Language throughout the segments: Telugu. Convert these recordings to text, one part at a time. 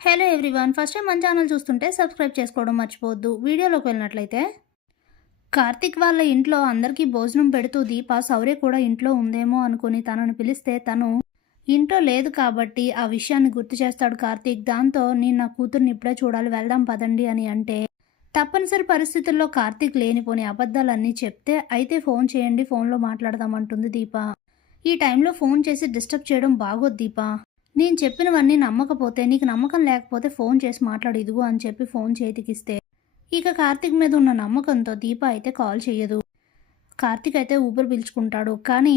హలో ఎవ్రీవన్, ఫస్ట్ టైం మన ఛానల్ చూస్తుంటే సబ్స్క్రైబ్ చేసుకోవడం మర్చిపోవద్దు. వీడియోలోకి వెళ్ళినట్లయితే కార్తిక్ వాళ్ళ ఇంట్లో అందరికీ భోజనం పెడుతూ దీప శౌర్య కూడా ఇంట్లో ఉందేమో అనుకుని తనను పిలిస్తే తను ఇంట్లో లేదు కాబట్టి ఆ విషయాన్ని గుర్తు చేస్తాడు కార్తీక్. దాంతో నేను నా కూతుర్ని ఇప్పుడే చూడాలి, వెళ్దాం పదండి అని అంటే తప్పనిసరి పరిస్థితుల్లో కార్తీక్ లేనిపోని అబద్ధాలన్నీ చెప్తే అయితే ఫోన్ చేయండి, ఫోన్లో మాట్లాడదామంటుంది దీప. ఈ టైంలో ఫోన్ చేసి డిస్టర్బ్ చేయడం బాగోదు దీప. నేను చెప్పినవన్నీ నమ్మకపోతే, నీకు నమ్మకం లేకపోతే ఫోన్ చేసి మాట్లాడు ఇదిగో అని చెప్పి ఫోన్ చేతికిస్తే ఇక కార్తీక్ మీద ఉన్న నమ్మకంతో దీప అయితే కాల్ చేయదు. కార్తీక్ అయితే ఊపిరి పీల్చుకుంటాడు. కానీ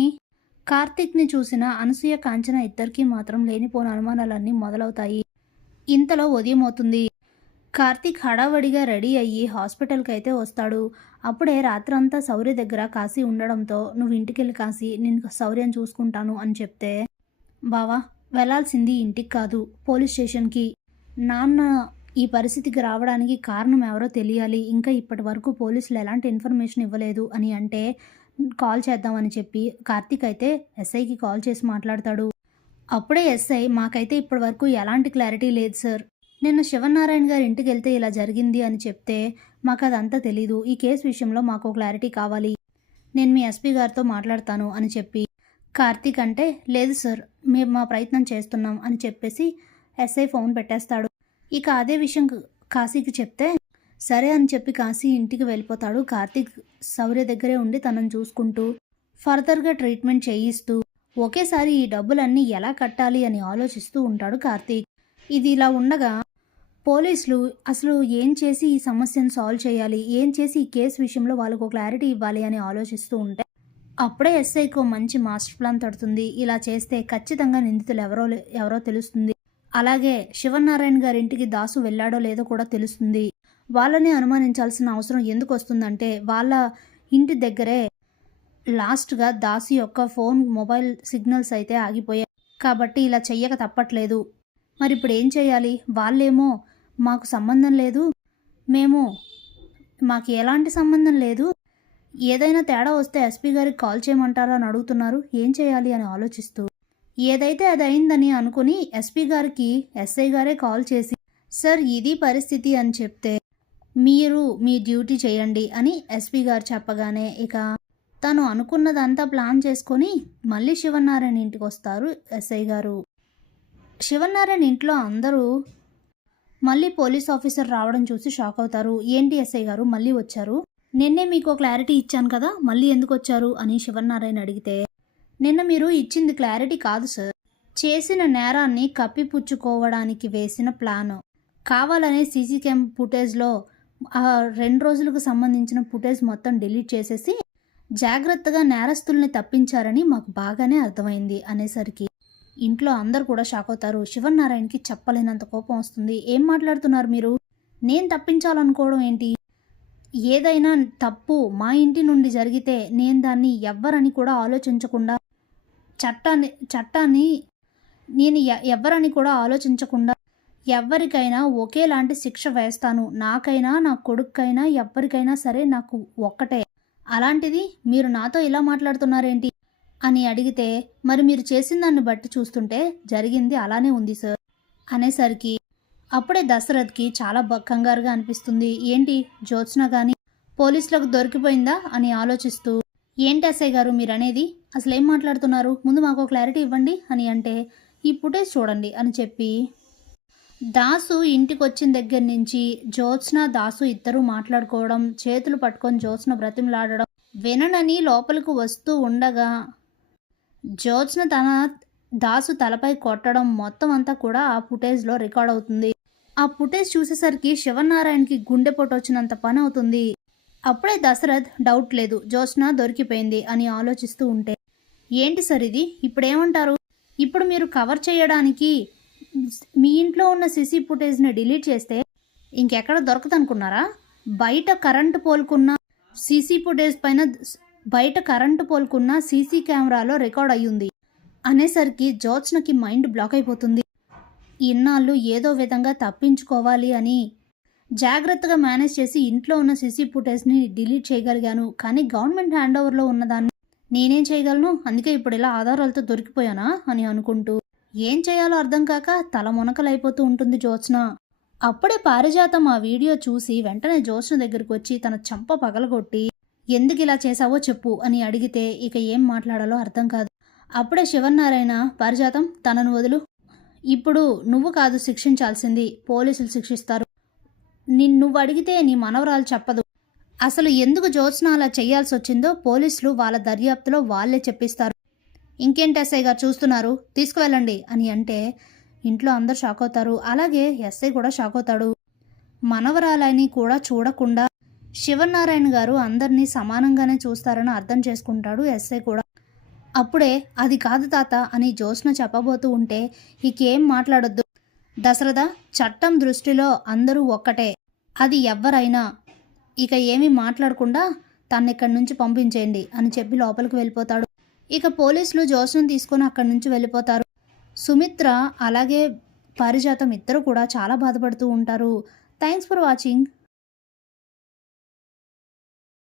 కార్తీక్ని చూసిన అనసూయ కాంచన ఇద్దరికీ మాత్రం లేనిపోని అనుమానాలన్నీ మొదలవుతాయి. ఇంతలో ఉదయం అవుతుంది. కార్తీక్ హడావడిగా రెడీ అయ్యి హాస్పిటల్కి అయితే వస్తాడు. అప్పుడే రాత్రంతా శౌర్య దగ్గర కాశీ ఉండడంతో నువ్వు ఇంటికెళ్ళి కాశీ, నేను శౌర్యం చూసుకుంటాను అని చెప్తే, బావా వెళ్లాల్సింది ఇంటికి కాదు పోలీస్ స్టేషన్కి, నాన్న ఈ పరిస్థితికి రావడానికి కారణం ఎవరో తెలియాలి, ఇంకా ఇప్పటి వరకు పోలీసులు ఎలాంటి ఇన్ఫర్మేషన్ ఇవ్వలేదు అని అంటే కాల్ చేద్దామని చెప్పి కార్తీక్ అయితే ఎస్ఐకి కాల్ చేసి మాట్లాడతాడు. అప్పుడే ఎస్ఐ, మాకైతే ఇప్పటి వరకు ఎలాంటి క్లారిటీ లేదు సార్, నిన్న శివనారాయణ గారి ఇంటికి వెళ్తే ఇలా జరిగింది అని చెప్తే మాకు అదంతా తెలీదు, ఈ కేసు విషయంలో మాకు క్లారిటీ కావాలి, నేను మీ ఎస్పీ గారితో మాట్లాడతాను అని చెప్పి కార్తీక్ అంటే, లేదు సార్ మేము మా ప్రయత్నం చేస్తున్నాం అని చెప్పేసి ఎస్ఐ ఫోన్ పెట్టేస్తాడు. ఇక అదే విషయం కాశీకి చెప్తే సరే అని చెప్పి కాశీ ఇంటికి వెళ్ళిపోతాడు. కార్తీక్ శౌర్య దగ్గరే ఉండి తనను చూసుకుంటూ ఫర్దర్గా ట్రీట్మెంట్ చేయిస్తూ ఒకేసారి ఈ డబ్బులన్నీ ఎలా కట్టాలి అని ఆలోచిస్తూ ఉంటాడు కార్తీక్. ఇది ఇలా ఉండగా పోలీసులు అసలు ఏం చేసి ఈ సమస్యను సాల్వ్ చేయాలి, ఏం చేసి ఈ కేసు విషయంలో వాళ్ళకు క్లారిటీ ఇవ్వాలి అని ఆలోచిస్తూ ఉంటే అప్పుడే ఎస్ఐకు మంచి మాస్టర్ ప్లాన్ తడుతుంది. ఇలా చేస్తే ఖచ్చితంగా నిందితులు ఎవరో తెలుస్తుంది. అలాగే శివనారాయణ గారి ఇంటికి దాసు వెళ్ళాడో లేదో కూడా తెలుస్తుంది. వాళ్ళని అనుమానించాల్సిన అవసరం ఎందుకు వస్తుందంటే వాళ్ళ ఇంటి దగ్గరే లాస్ట్గా దాసు యొక్క ఫోన్ మొబైల్ సిగ్నల్స్ అయితే ఆగిపోయాయి కాబట్టి ఇలా చెయ్యక తప్పట్లేదు. మరి ఇప్పుడు ఏం చేయాలి? వాళ్ళేమో మాకు సంబంధం లేదు, మాకు ఎలాంటి సంబంధం లేదు, ఏదైనా తేడా వస్తే ఎస్పీ గారికి కాల్ చేయమంటారా అని అడుగుతున్నారు, ఏం చేయాలి అని ఆలోచిస్తూ ఏదైతే అది అయిందని అనుకుని ఎస్పీ గారికి ఎస్ఐ గారే కాల్ చేసి, సార్ ఇది పరిస్థితి అని చెప్తే మీరు మీ డ్యూటీ చేయండి అని ఎస్పీ గారు చెప్పగానే ఇక తను అనుకున్నదంతా ప్లాన్ చేసుకొని మళ్ళీ శివనారాయణ ఇంటికి వస్తారు ఎస్ఐ గారు. శివనారాయణ ఇంట్లో అందరూ మళ్ళీ పోలీస్ ఆఫీసర్ రావడం చూసి షాక్ అవుతారు. ఏంటి ఎస్ఐ గారు మళ్ళీ వచ్చారు, నిన్నే మీకు క్లారిటీ ఇచ్చాను కదా, మళ్ళీ ఎందుకు వచ్చారు అని శివనారాయణ అడిగితే, నిన్న మీరు ఇచ్చింది క్లారిటీ కాదు సార్, చేసిన నేరాన్ని కప్పిపుచ్చుకోవడానికి వేసిన ప్లాన్, కావాలనే సీసీ క్యామ్ ఫుటేజ్లో 2 రోజులకు సంబంధించిన ఫుటేజ్ మొత్తం డిలీట్ చేసేసి జాగ్రత్తగా నేరస్తుల్ని తప్పించారని మాకు బాగానే అర్థమైంది అనేసరికి ఇంట్లో అందరు కూడా షాక్ అవుతారు. శివనారాయణకి చెప్పలేనంత కోపం వస్తుంది. ఏం మాట్లాడుతున్నారు మీరు, నేను తప్పించాలనుకోవడం ఏంటి, ఏదైనా తప్పు మా ఇంటి నుండి జరిగితే నేను దాన్ని ఎవ్వరని కూడా ఆలోచించకుండా చట్టాన్ని నేను ఎవ్వరని కూడా ఆలోచించకుండా ఎవ్వరికైనా ఒకేలాంటి శిక్ష వేస్తాను, నాకైనా నా కొడుక్కైనా ఎవ్వరికైనా సరే నాకు ఒక్కటే, అలాంటిది మీరు నాతో ఇలా మాట్లాడుతున్నారేంటి అని అడిగితే, మరి మీరు చేసిన దాన్ని బట్టి చూస్తుంటే జరిగింది అలానే ఉంది సార్ అనేసరికి అప్పుడే దశరథ్కి చాలా కంగారుగా అనిపిస్తుంది. ఏంటి జ్యోత్స్న కానీ పోలీసులకు దొరికిపోయిందా అని ఆలోచిస్తూ, ఏంటి ఎస్ఐ గారు మీరు అనేది, అసలు ఏం మాట్లాడుతున్నారు, ముందు మాకు క్లారిటీ ఇవ్వండి అని అంటే, ఈ ఫుటేజ్ చూడండి అని చెప్పి దాసు ఇంటికి వచ్చిన దగ్గర నుంచి జ్యోత్స్న దాసు ఇద్దరూ మాట్లాడుకోవడం, చేతులు పట్టుకొని జ్యోత్స్న బ్రతిమలాడడం విననని లోపలికి వస్తూ ఉండగా జ్యోత్స్న తన దాసు తలపై కొట్టడం మొత్తం అంతా కూడా ఆ ఫుటేజ్లో రికార్డ్ అవుతుంది. ఆ ఫుటేజ్ చూసేసరికి శివనారాయణకి గుండెపోటు వచ్చినంత పని అవుతుంది. అప్పుడే దశరథ్ డౌట్ లేదు జ్యోత్స్న దొరికిపోయింది అని ఆలోచిస్తూ ఉంటే, ఏంటి సార్ ఇది, ఇప్పుడేమంటారు, ఇప్పుడు మీరు కవర్ చేయడానికి మీ ఇంట్లో ఉన్న సీసీ ఫుటేజ్ని డిలీట్ చేస్తే ఇంకెక్కడ దొరకదనుకున్నారా, బయట కరెంటు పోల్కున్న సీసీ ఫుటేజ్ పైన బయట కరెంటు పోల్కున్న సీసీ కెమెరాలో రికార్డ్ అయ్యింది అనేసరికి జ్యోత్స్నకి మైండ్ బ్లాక్ అయిపోతుంది. ఇన్నాళ్ళు ఏదో విధంగా తప్పించుకోవాలి అని జాగ్రత్తగా మేనేజ్ చేసి ఇంట్లో ఉన్న సీసీ ఫుటేజ్ని డిలీట్ చేయగలిగాను, కానీ గవర్నమెంట్ హ్యాండ్ ఓవర్లో ఉన్నదాన్ని నేనేం చేయగలను, అందుకే ఇప్పుడు ఇలా ఆధారాలతో దొరికిపోయానా అని అనుకుంటూ ఏం చేయాలో అర్థం కాక తల మునకలైపోతూ ఉంటుంది జ్యోత్స్న. అప్పుడే పారిజాతం ఆ వీడియో చూసి వెంటనే జ్యోత్స్న దగ్గరికి వచ్చి తన చంప పగలగొట్టి ఎందుకిలా చేశావో చెప్పు అని అడిగితే ఇక ఏం మాట్లాడాలో అర్థం కాదు. అప్పుడే శివన్నారాయణ, పారిజాతం తనను వదులు, ఇప్పుడు నువ్వు కాదు శిక్షించాల్సింది, పోలీసులు శిక్షిస్తారు. నువ్వు అడిగితే నీ మనవరాలు చెప్పదు. అసలు ఎందుకు జ్యోత్స్న అలా చేయాల్సి వచ్చిందో పోలీసులు వాళ్ళ దర్యాప్తులో వాళ్ళే చెప్పిస్తారు. ఇంకేంటి ఎస్ఐ గారు చూస్తున్నారు, తీసుకువెళ్ళండి అని అంటే ఇంట్లో అందరు షాక్ అవుతారు. అలాగే ఎస్ఐ కూడా షాక్ అవుతాడు. మనవరాలని కూడా చూడకుండా శివనారాయణ గారు అందరినీ సమానంగానే చూస్తారని అర్థం చేసుకుంటాడు ఎస్ఐ కూడా. అప్పుడే అది కాదు తాత అని జ్యోత్స్న చెప్పబోతూ ఉంటే ఇకేం మాట్లాడొద్దు దశరథ, చట్టం దృష్టిలో అందరూ ఒక్కటే, అది ఎవ్వరైనా, ఇక ఏమీ మాట్లాడకుండా తన్నిక్కడి నుంచి పంపించేయండి అని చెప్పి లోపలికి వెళ్ళిపోతాడు. ఇక పోలీసులు జ్యోత్స్నను తీసుకొని అక్కడి నుంచి వెళ్ళిపోతారు. సుమిత్ర అలాగే పారిజాతం ఇద్దరు కూడా చాలా బాధపడుతూ ఉంటారు. Thanks for watching.